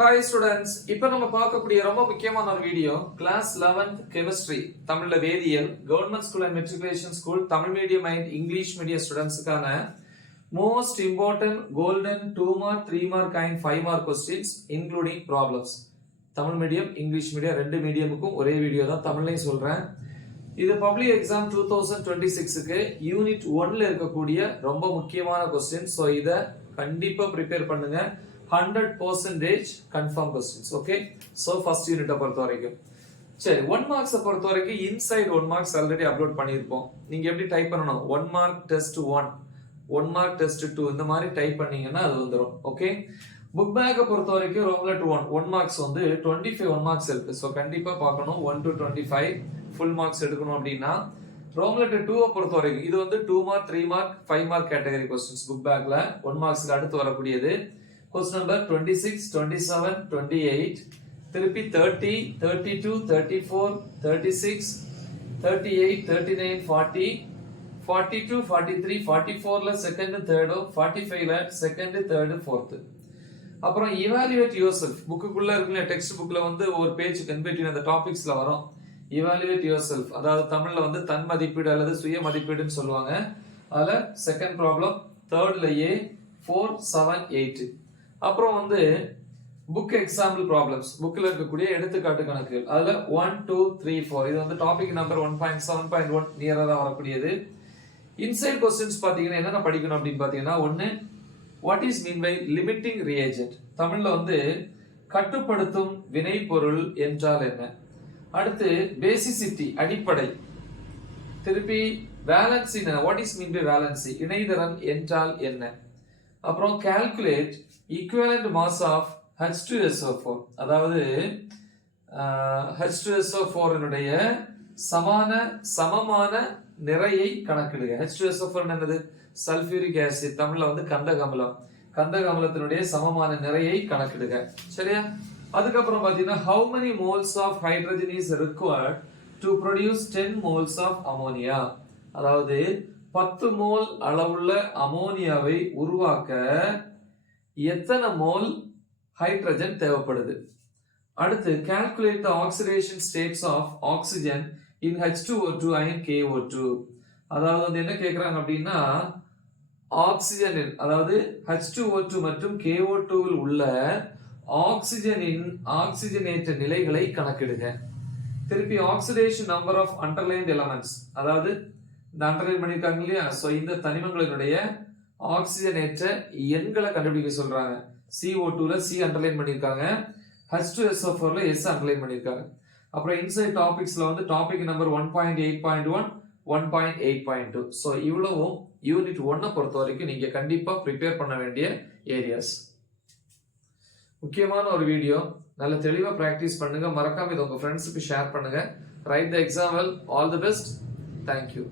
Hi students, இப்போ நம்ம பார்க்கக்கூடிய ரொம்ப முக்கியமான ஒரு வீடியோ கிளாஸ் 11th கெமிஸ்ட்ரி தமிழ்ல வேதியியல் government school and matriculation school Tamil medium and English medium ஸ்டூடெண்ட்ஸ்க்கான most important golden 2 mark 3 mark and 5 mark questions including problems. Tamil medium English medium ரெண்டு மீடியமுக்கும் ஒரே வீடியோ தான், தமிழ்லையும் சொல்றேன். இது பப்ளிக் எக்ஸாம் 2026க்கு யூனிட் 1ல இருக்கக்கூடிய ரொம்ப முக்கியமான கொஸ்டின். ஸோ இதை கண்டிப்பா ப்ரிப்பேர் பண்ணுங்க. 100% confirm questions. Okay, so first யூனிட்ட பொறுத்த வரைக்கும் சரி 1 மார்க்ஸ் பொறுத்த வரைக்கும் இன்சைட் 1 மார்க்ஸ் ஆல்ரெடி அப்லோட் பண்ணியிருப்போம். நீங்க எப்படி டைப் பண்ணணும்? 1 மார்க் டெஸ்ட் 1, 1 மார்க் டெஸ்ட் 2 இந்த மாதிரி டைப் பண்ணீங்கன்னா அது வந்துடும். ஓகே, புக் பேக்கை பொறுத்த வரைக்கும் ரோம்லெட் 1 மார்க்ஸ் வந்து 25 1 மார்க்ஸ் இருக்கு. ஸோ கண்டிப்பா பார்க்கணும். 1 to 25 ஃபுல் மார்க்ஸ் எடுக்கணும். அப்படின்னா ரோம்லெட் 2 பொறுத்த வரைக்கும் இது வந்து 2 mark 3 mark 5 mark category questions book பேக்ல 1 மார்க்ஸ்க்கு அடுத்து வரக்கூடியது. Question number 26, 27, 28, திருப்பி 30, 32, 34, 36, 38, 39, 40, 42, 43, 44ல செகண்ட் தேர்டு, 45ல செகண்ட் தேர்டு ஃபோர்த்து. அப்புறம் evaluate yourself புக்குக்குள்ள இருக்குல்ல, டெக்ஸ்ட் புக்ல வந்து ஒரு பேஜ் கன்வெர்ட் அந்த டாபிக்ஸ்ல வரும். evaluate yourself அதாவது தமிழ்ல வந்து தன் மதிப்பீடு அல்லது சுய மதிப்பீடுன்னு சொல்லுவாங்க. அதுல செகண்ட் ப்ராப்ளம் தேர்ட்ல A 4 7 8. அப்புறம் வந்து புக் எக்ஸாம்பிள் ப்ராப்ளம்ஸ் புக்ல இருக்கக்கூடிய எடுத்துக்காட்டு கணக்குகள் அதுல 1 2 3 4 இது வந்து டாபிக் நம்பர் 1.7.1 நியரா தான் வரக்கூடியது. இன்சைட் क्वेश्चंस பாத்தீங்கன்னா என்னென்ன படிக்கணும் அப்படின்னு பாத்தீங்கன்னா, ஒன்னு what is mean by limiting reagent, தமிழ்ல வந்து கட்டுப்படுத்தும் வினைப்பொருள் என்றால் என்ன. அடுத்து பேசிசிட்டி அடிப்படை. திருப்பி valency, what is mean by valency, இணைதிறன் என்றால் என்ன. அப்புறம் calculate equivalent mass of H2SO4 அதாவது H2SO4 னுடைய சமமான நிறையை கணக்கிடுக. H2SO4 என்னது? சல்பியூரிக் ஆசிட், தமிழ்ல வந்து கந்தக அமிலம். கந்தக அமிலத்தினுடைய சமமான நிறையை கணக்கிடுக. சரியா? அதுக்கப்புறம் பாத்தீங்கன்னா how many moles of hydrogen is required to produce 10 moles of ammonia, அதாவது 10 மோல் அளவுள்ள அமோனியாவை உருவாக்க எத்தனை மோல் ஹைட்ரஜன் தேவைப்படுது. அடுத்து calculate the oxidation states of oxygen in H2O2 and KO2, அதாவது வந்து என்ன கேக்குறாங்க அப்படின்னா ஆக்சிஜனின் அதாவது H2O2 மற்றும் KO2 வில் உள்ள ஆக்சிஜனின் ஆக்சிஜனேற்ற நிலைகளை கணக்கிடுங்க. திருப்பி oxidation number of underlined elements, அதாவது இந்த அண்டர்லைன் பண்ணிருக்காங்க இல்லையா, சோ இந்த தனிமங்களினுடைய ஆக்சிஜனேற்ற எண்களை கண்டுபிடிக்க சொல்றாங்க. CO2ல C அண்டர்லைன் பண்ணிருக்காங்க, H2SO4ல S அண்டர்லைன் பண்ணிருக்காங்க. அப்புறம் இன்சைட் டாபிக்ஸ்ல வந்து டாபிக் நம்பர் 1.8.1 1.8.2. சோ இவ்வளவும் யூனிட் 1 பொறுத்த வரைக்கும் நீங்க கண்டிப்பா ப்ரிப்பேர் பண்ண வேண்டிய ஏரியாஸ். முக்கியமான ஒரு வீடியோ, நல்ல தெளிவா பிராக்டிஸ் பண்ணுங்க. மறக்காம இதை உங்க ஃப்ரெண்ட்ஸுக்கு ஷேர் பண்ணுங்க. Right the exam well. All the best. Thank you.